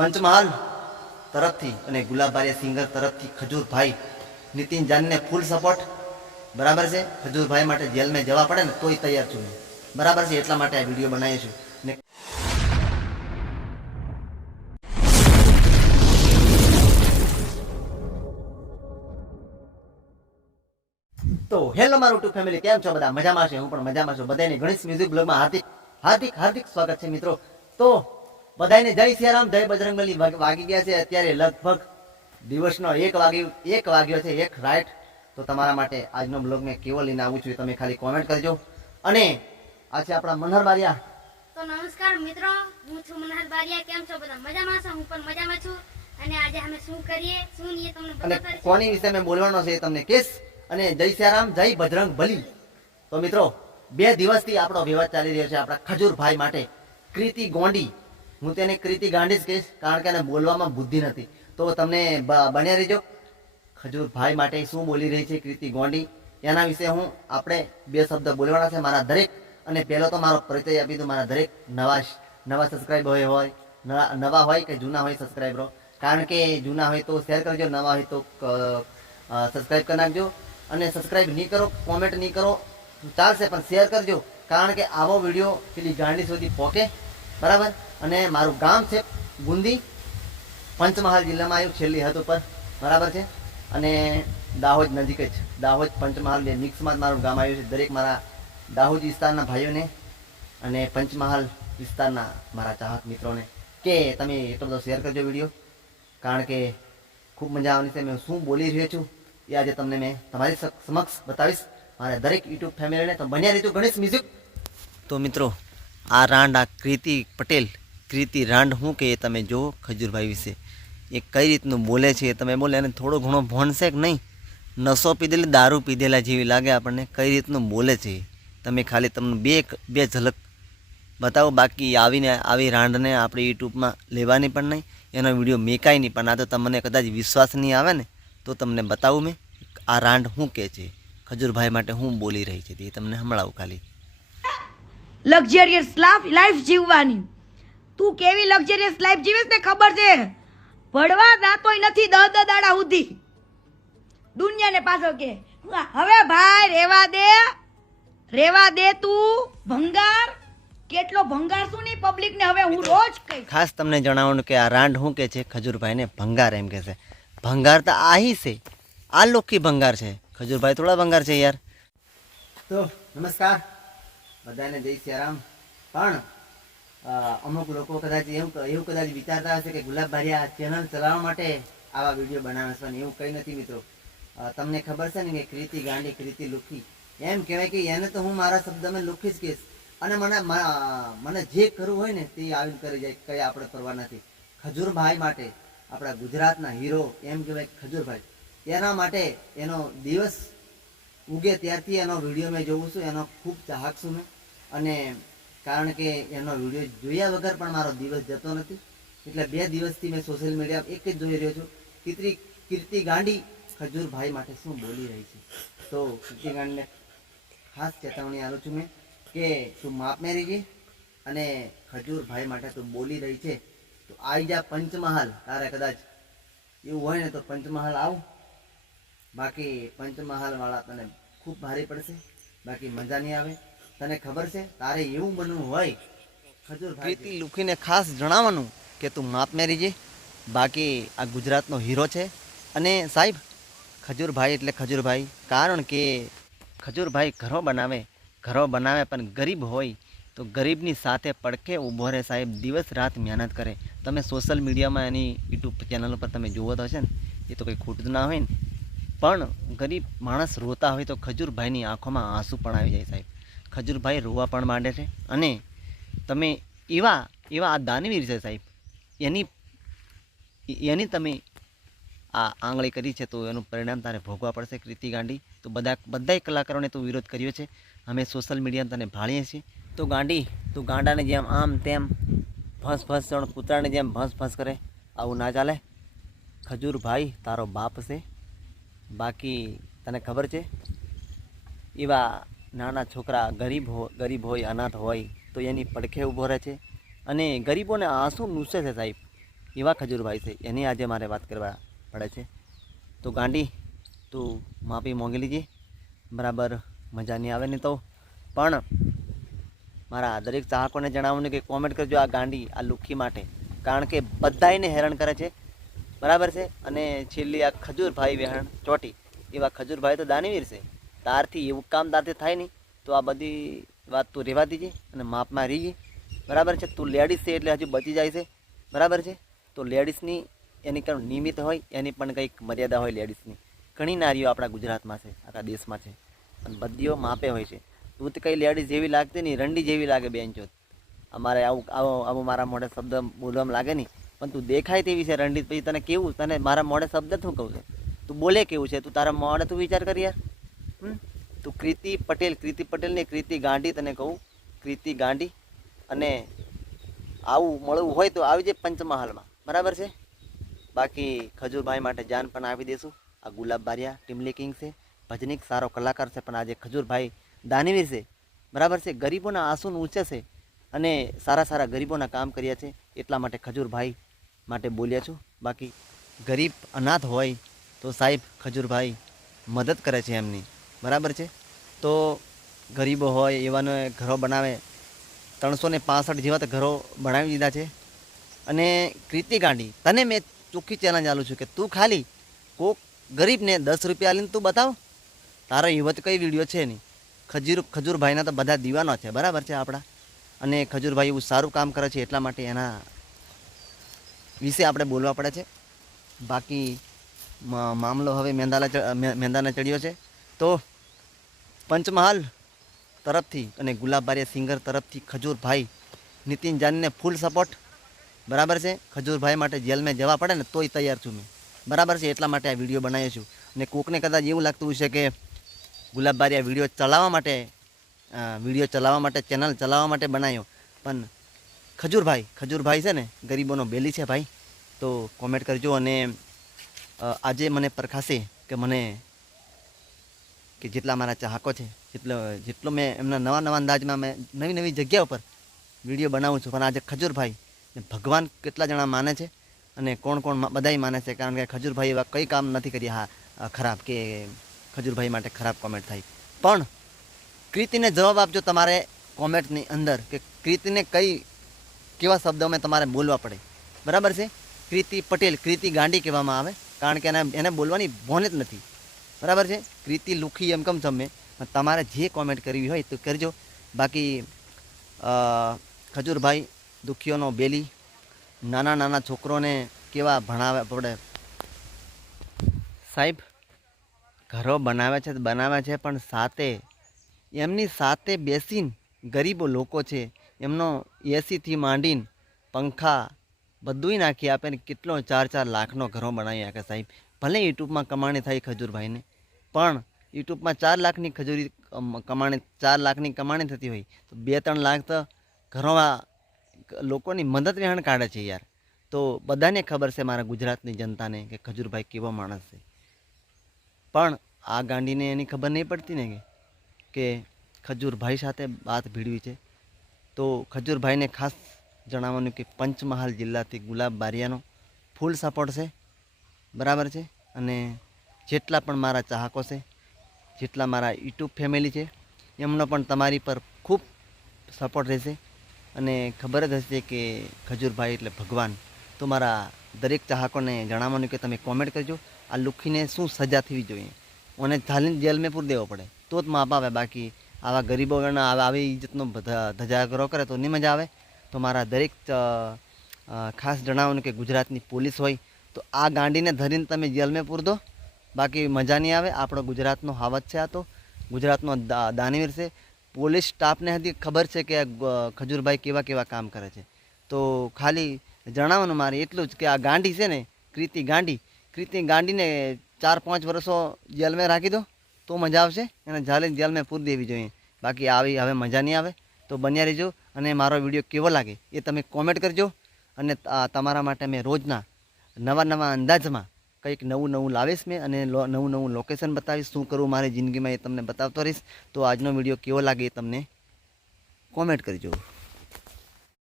પંચમહાલ તરફથી અને ગુલાબબારી સિંગર તરફથી ખજૂરભાઈ નીતિન જાનને ફૂલ સપોર્ટ બરાબર છે? ખજૂરભાઈ માટે જેલમાં જવા પડે ને તોય તૈયાર છું. બરાબર છે? એટલા માટે આ વીડિયો બનાવીએ છું તો હેલો, મારું ટુ ફેમિલી, કેમ છો બધા? મજામાં છે? હું પણ મજામાં છું. બધાની ગણેશ મ્યુઝિક બ્લોગમાં હાર્દિક હાર્દિક હાર્દિક સ્વાગત છે મિત્રો. તો બધાને જય સિયારામ જય બજરંગબલી બલી. વાગી ગયા છે અત્યારે લગભગ દિવસનો એક વાગ્યો એક વાગ્યો છે એક રાઈટ તો તમારા માટે આજનો બ્લોગ મેં કેવો લઈને આવું છું તમે ખાલી કોમેન્ટ કરજો. અને આ છે આપણા મનહર બારિયા. તો નમસ્કાર મિત્રો હું છું મનહર બારિયા. કેમ છો બધા? મજામાં છો? હું પણ મજામાં છું. અને આજે અમે શું કરીએ? શું નહીં તમને અને કોની વિશે મેં બોલવાનો છે તમને કેસ. અને જય સિયારામ જય બજરંગ બલી. તો મિત્રો બે દિવસથી આપણો વિવાદ ચાલી રહ્યો છે આપણા ખજૂરભાઈ માટે. કૃતિ ગોંડી હું તેને કૃતિ ગાંડી જ કહીશ, કારણ કે એને બોલવામાં બુદ્ધિ નથી. તો તમને બન્યા રહેજો. ખજૂરભાઈ માટે શું બોલી રહી છે કૃતિ ગોંડી? એના વિશે હું આપણે બે શબ્દ બોલવાના છે મારા દરેક. અને પહેલો તો મારો પરિચય આપી દઉં, મારા દરેક નવા નવા સબસ્ક્રાઈબ હોય નવા હોય કે જૂના હોય સબસ્ક્રાઈબરો કારણ કે જૂના હોય તો શેર કરજો, નવા હોય તો સબસ્ક્રાઈબ કરી નાખજો. અને સબસ્ક્રાઈબ નહીં કરો કોમેન્ટ નહીં કરો, ચાલશે, પણ શેર કરજો. કારણ કે આવો વીડિયો પેલી ગાંડી સુધી પહોંચે બરાબર? અને મારું ગામ છે ગુંદી પંચમહાલ જિલ્લામાં આવ્યું છેલ્લી હદ ઉપર. બરાબર છે? અને દાહોદ નજીક જ દાહોદ પંચમહાલ બે મિક્સમાં જ મારું ગામ આવ્યું છે. દરેક મારા દાહોદ વિસ્તારના ભાઈઓને અને પંચમહાલ વિસ્તારના મારા ચાહક મિત્રોને કે તમે એટલો બધો શેર કરજો વીડિયો. કારણ કે ખૂબ મજા આવવાની છે. મેં શું બોલી રહ્યો છું એ આજે તમને મેં તમારી સમક્ષ બતાવીશ. મારા દરેક યુટ્યુબ ફેમિલીને તો બન્યા રહેજો ગણેશ મ્યુઝિક. તો મિત્રો આ રાંડ આ કૃતિ પટેલ કૃતિ રાંડ શું કે તમે જુઓ ખજૂરભાઈ વિશે. એ કઈ રીતનું બોલે છે એ તમે બોલે અને થોડો ઘણો ભણશે કે નહીં? નશો પીધેલી, દારૂ પીધેલા જેવી લાગે આપણને, કઈ રીતનું બોલે છે તમે ખાલી તમને બે બે ઝલક બતાવો, બાકી આવીને, આવી રાંડને આપણે યુટ્યુબમાં લેવાની પણ નહીં, એનો વીડિયો મેકાય નહીં, પણ આ તો તમને કદાચ વિશ્વાસ નહીં આવે ને, તો તમને બતાવું મેં, આ રાંડ શું કહે છે? ખજૂરભાઈ માટે હું બોલી રહી છે, તે તમને સંભળાવું ખાલી. લક્ઝરિયસ લાઈફ જીવવાની. તું કેવી લક્ઝરિયસ લાઈફ જીવીશ ને ખબર છે? ભણવા દાતોય નથી દ દ દાડા સુધી. દુનિયાને પાછો કે હવે ભાઈ રેવા દે રેવા દે તું ભંગાર? કેટલો ભંગાર શું નહીં પબ્લિક ને હવે હું રોજ કહીશ. ખાસ તમને જણાવવાનું કે આ રાંડ શું કે છે? ખજૂરભાઈને ભંગાર એમ કે છે. ભંગાર તો આહી છે. આ લોકી ભંગાર છે. ખજૂરભાઈ થોડા ભંગાર છે યાર. તો નમસ્કાર. બધાને જય સિયારામ. પણ અમુક લોકો કદાચ એવું એવું કદાચ વિચારતા હશે કે ગુલાબ આ ચેનલ ચલાવવા માટે આવા વીડિયો બનાવે છે એવું કંઈ નથી મિત્રો. તમને ખબર છે ને કે કૃતિ ગાંડી કૃતિ લુખી. એમ કહેવાય કે એને તો હું મારા શબ્દમાં લુખી જ કહીશ. અને મને મને જે કરવું હોય ને તે આવીને કરી જાય, કંઈ આપણે પરવા નથી. ખજૂરભાઈ માટે, આપણા ગુજરાતના હીરો એમ કહેવાય ખજૂરભાઈ. એના માટે એનો દિવસ ઉગે ત્યારથી એનો વીડિયો મેં જોઉં છું, એનો ખૂબ ચાહક છું મેં. અને કારણ કે એનો વીડિયો જોયા વગર પણ મારો દિવસ જતો નથી. એટલે બે દિવસથી મેં સોશિયલ મીડિયા એક જ જોઈ રહ્યો છું. કીર્તિ કીર્તિ ગાંડી ખજૂરભાઈ માટે શું બોલી રહી છે? તો કીર્તિ ગાંડીને ખાસ ચેતવણી આપું છું મેં કે તું માપ મેરી ગઈ અને ખજૂરભાઈ માટે તું બોલી રહી છે. તો આવી જા પંચમહાલ. તારે કદાચ એવું હોય ને તો પંચમહાલ આવ. બાકી પંચમહાલ વાળા તને ખૂબ ભારે પડશે. બાકી મજા નહીં આવે. તને ખબર છે? તારે એવું બનવું હોય. ખજૂરભાઈ લુખીને ખાસ જણાવવાનું કે તું માપ મેરી છે બાકી આ ગુજરાતનો હીરો છે. અને સાહેબ, ખજૂરભાઈ એટલે ખજૂરભાઈ. કારણ કે ખજૂરભાઈ ઘરો બનાવે ઘરો બનાવે પણ ગરીબ હોય, તો ગરીબની સાથે પડખે ઊભો રહે સાહેબ, દિવસ રાત મહેનત કરે. તમે સોશિયલ મીડિયામાં એની યુટ્યુબ ચેનલ ઉપર તમે જુઓ તો હશે ને, એ તો કંઈ ખોટું ના હોય ને. પણ ગરીબ માણસ રોતા હોય તો ખજૂરભાઈની આંખોમાં આંસુ પણ આવી જાય સાહેબ. ખજૂરભાઈ રોવા પણ માંડે છે અને તમે એવા એવા આ દાનવીર છે સાહેબ, એની એની તમે આ આંગળી કરી છે તો એનું પરિણામ તારે ભોગવા પડશે કૃતિ ગાંડી. તો બધા, બધાય કલાકારોને તું વિરોધ કર્યો છે. અમે સોશિયલ મીડિયાને તને ભાળીએ છીએ. તો ગાંડી, તું ગાંડાને જેમ આમ તેમ ફસ ફસ કૂતરાને જેમ ભસ ભસ કરે, આવું ના ચાલે. ખજૂરભાઈ તારો બાપ છે. બાકી તને ખબર છે? એવા નાના છોકરા ગરીબ હો, ગરીબ હોય, અનાથ હોય, તો એની પડખે ઊભો રહે છે. અને ગરીબોને આંસુ મૂસે છે સાહેબ. એવા ખજૂરભાઈ છે. એની આજે મારે વાત કરવા પડે છે. તો ગાંડી, તું માફી મોંઘી લીજે. બરાબર મજા નહીં આવે નહીં તો. પણ મારા દરેક ચાહકોને જણાવવાનું કે કોમેન્ટ કરજો આ ગાંડી આ લુખી માટે. કારણ કે બધાયને હેરાન કરે છે. બરાબર છે? અને છેલ્લી આ ખજૂરભાઈ વેહણ ચોટી, એવા ખજૂરભાઈ તો દાનવીર છે. તારથી એવું કામ તારથી થાય નહીં. તો આ બધી વાત તું રહેવા દીજે અને માપમાં રહીજે બરાબર છે? તું લેડીઝ છે એટલે હજુ બચી જાય છે. બરાબર છે? તો લેડીઝની એની કંઈ નિમિત્ત હોય, એની પણ કંઈક મર્યાદા હોય લેડીઝની. ઘણી નારીઓ આપણા ગુજરાતમાં છે આખા દેશમાં છે. અને બધીઓ માપે હોય છે. તું તો કંઈ લેડીઝ જેવી લાગતી નહીં, રંડી જેવી લાગે બેન ચોથ અમારે આવું, આવો આવો મારા મોઢે શબ્દ બોલવામાં લાગે નહીં. પણ તું દેખાય તેવી છે રણજીત પછી તને કેવું? તને મારા મોડે શબ્દ શું કહું છે? તું બોલે કેવું છે? તું તારા મોડે તું વિચાર કરી યાર. તું કૃતિ પટેલ કૃતિ પટેલ ને કૃતિ ગાંડી તને કહું. કૃતિ ગાંડી અને આવું મળવું હોય તો આવી જાય પંચમહાલમાં. બરાબર છે? બાકી ખજૂરભાઈ માટે જાન પણ આપી દઈશું આ ગુલાબ બારિયા ટીમલી કિંગ છે. ભજનીક સારો કલાકાર છે પણ આજે ખજૂરભાઈ દાનવીર છે. બરાબર છે? ગરીબોના આંસુને ઊંચે છે અને સારા સારા ગરીબોના કામ કર્યા છે. એટલા માટે ખજૂરભાઈ માટે બોલ્યા છું. બાકી ગરીબ અનાથ હોય તો સાહેબ ખજૂરભાઈ મદદ કરે છે એમની. બરાબર છે? તો ગરીબો હોય એવાને ઘરો બનાવે. ત્રણસો ને પાસઠ જેવા તો ઘરો બનાવી દીધા છે. અને કૃતિ ગાંડી તને મેં ચોખ્ખી ચેલેન્જ આલું છું કે તું ખાલી કોક ગરીબને દસ રૂપિયા લઈને તું બતાવ. તારો એવો તો કઈ વીડિયો છે નહીં? ખજૂર, ખજૂરભાઈના તો બધા દીવાનો છે. બરાબર છે આપણા? અને ખજૂરભાઈ એવું સારું કામ કરે છે એટલા માટે એના વિશે આપણે બોલવા પડે છે. બાકી મામલો હવે મેંદાલા મેંદાને ચડ્યો છે. તો પંચમહાલ તરફથી અને ગુલાબબારિયા સિંગર તરફથી ખજૂરભાઈ નીતિન જાનીને ફૂલ સપોર્ટ બરાબર છે? ખજૂરભાઈ માટે જેલમાં જવા પડે ને તોય તૈયાર છું મેં. બરાબર છે? એટલા માટે આ વીડિયો બનાવ્યો છું. અને કોકને કદાચ એવું લાગતું હશે કે ગુલાબબારિયા વીડિયો ચલાવવા માટે વીડિયો ચલાવવા માટે ચેનલ ચલાવવા માટે બનાવ્યો. પણ ખજૂરભાઈ ખજૂરભાઈ છે ને, ગરીબોનો બેલી છે ભાઈ. તો કોમેન્ટ કરજો અને આજે મને પરખાશે કે મને, કે જેટલા મારા ચાહકો છે, જેટલો જેટલો મેં એમના નવા નવા અંદાજમાં મેં નવી નવી જગ્યા ઉપર વીડિયો બનાવું છું. પણ આજે ખજૂરભાઈ ભગવાન કેટલા જણા માને છે અને કોણ કોણ બધાય માને છે. કારણ કે ખજૂરભાઈ એવા કંઈ કામ નથી કરી હા ખરાબ કે ખજૂરભાઈ માટે ખરાબ કોમેન્ટ થાય. પણ કૃતિને જવાબ આપજો તમારે કોમેન્ટની અંદર કે કૃતિને કઈ કેવા શબ્દોમાં તમારે બોલવા પડે? બરાબર છે? કૃતિ પટેલ કૃતિ ગાંડી કહેવામાં આવે, કારણ કે એને એને બોલવાની ભોન જ નથી. બરાબર છે? કૃતિ લુખી એમ કમ જમે? તમારે જે કોમેન્ટ કરવી હોય તો કરજો. બાકી ખજૂરભાઈ દુખીઓનો બેલી, નાના નાના છોકરોને કેવા ભણાવે પડે? સાહેબ, ઘરો બનાવે છે બનાવે છે, પણ સાથે એમની સાથે બેસીને ગરીબો લોકો છે. એમનો એસીથી માંડીને પંખા બધુંય નાખી આપે ને કેટલો ચાર ચાર લાખનો ઘરો બનાવી આપે સાહેબ. ભલે યુટ્યુબમાં કમાણી થાય ખજૂરભાઈને, પણ યુટ્યુબમાં ચાર લાખની ખજૂરી કમાણી, ચાર લાખની કમાણી થતી હોય તો બે ત્રણ લાખ તો ઘરોમાં લોકોની મદદ વેહણ કાઢે છે યાર. તો બધાને ખબર છે મારા ગુજરાતની જનતાને કે ખજૂરભાઈ કેવો માણસ છે. પણ આ ગાંડીને એની ખબર નહીં પડતી ને કે ખજૂરભાઈ સાથે વાત ભીડવી છે. તો ખજૂરભાઈને ખાસ જણાવવાનું કે પંચમહાલ જિલ્લાથી ગુલાબ બારિયાનો ફૂલ સપોર્ટ છે. બરાબર છે? અને જેટલા પણ મારા ચાહકો છે, જેટલા મારા યુટ્યુબ ફેમિલી છે, એમનો પણ તમારી પર ખૂબ સપોર્ટ રહેશે. અને ખબર જ હશે કે ખજૂરભાઈ એટલે ભગવાન. તો મારા દરેક ચાહકોને જણાવવાનું કે તમે કોમેન્ટ કરજો, આ લુખીને શું સજા થવી જોઈએ? અને ઝાલીને જેલમાં પૂર દેવો પડે. તો જ માપ આવે બાકી આવા ગરીબોના આવે આવી ઇજ્જતનો ધજાગરો કરે તો નહીં મજા આવે? તો મારા દરેક ખાસ જણાવું કે ગુજરાતની પોલીસ હોય, તો આ ગાંડીને ધરીને તમે જેલમાં પૂર દો બાકી મજા નહીં આવે? આપણો ગુજરાતનો હાવત છે આ તો. ગુજરાતનો દાનવીર છે. પોલીસ સ્ટાફને હજી ખબર છે કે ખજૂરભાઈ કેવા કેવા કામ કરે છે. તો ખાલી જણાવવાનું મારે એટલું જ કે આ ગાંડી છે ને કૃતિ ગાંડી. કૃતિ ગાંડીને ચાર પાંચ વર્ષો જેલમાં રાખી દો. તો મજા આવશે એને જાલે મેં પૂરી દેવી જોઈએ. બાકી આવી હવે મજા નહીં આવે તો બન્યા રહેજો અને મારો વીડિયો કેવો લાગે એ તમે કોમેન્ટ કરજો અને તમારા માટે મેં રોજના નવા નવા અંદાજમાં કંઈક નવું નવું લાવીશ મેં અને નવું નવું લોકેશન બતાવીશ, શું કરવું મારી જિંદગીમાં એ તમને બતાવતો રહીશ. તો આજનો વીડિયો કેવો લાગે એ તમને કોમેન્ટ કરજો.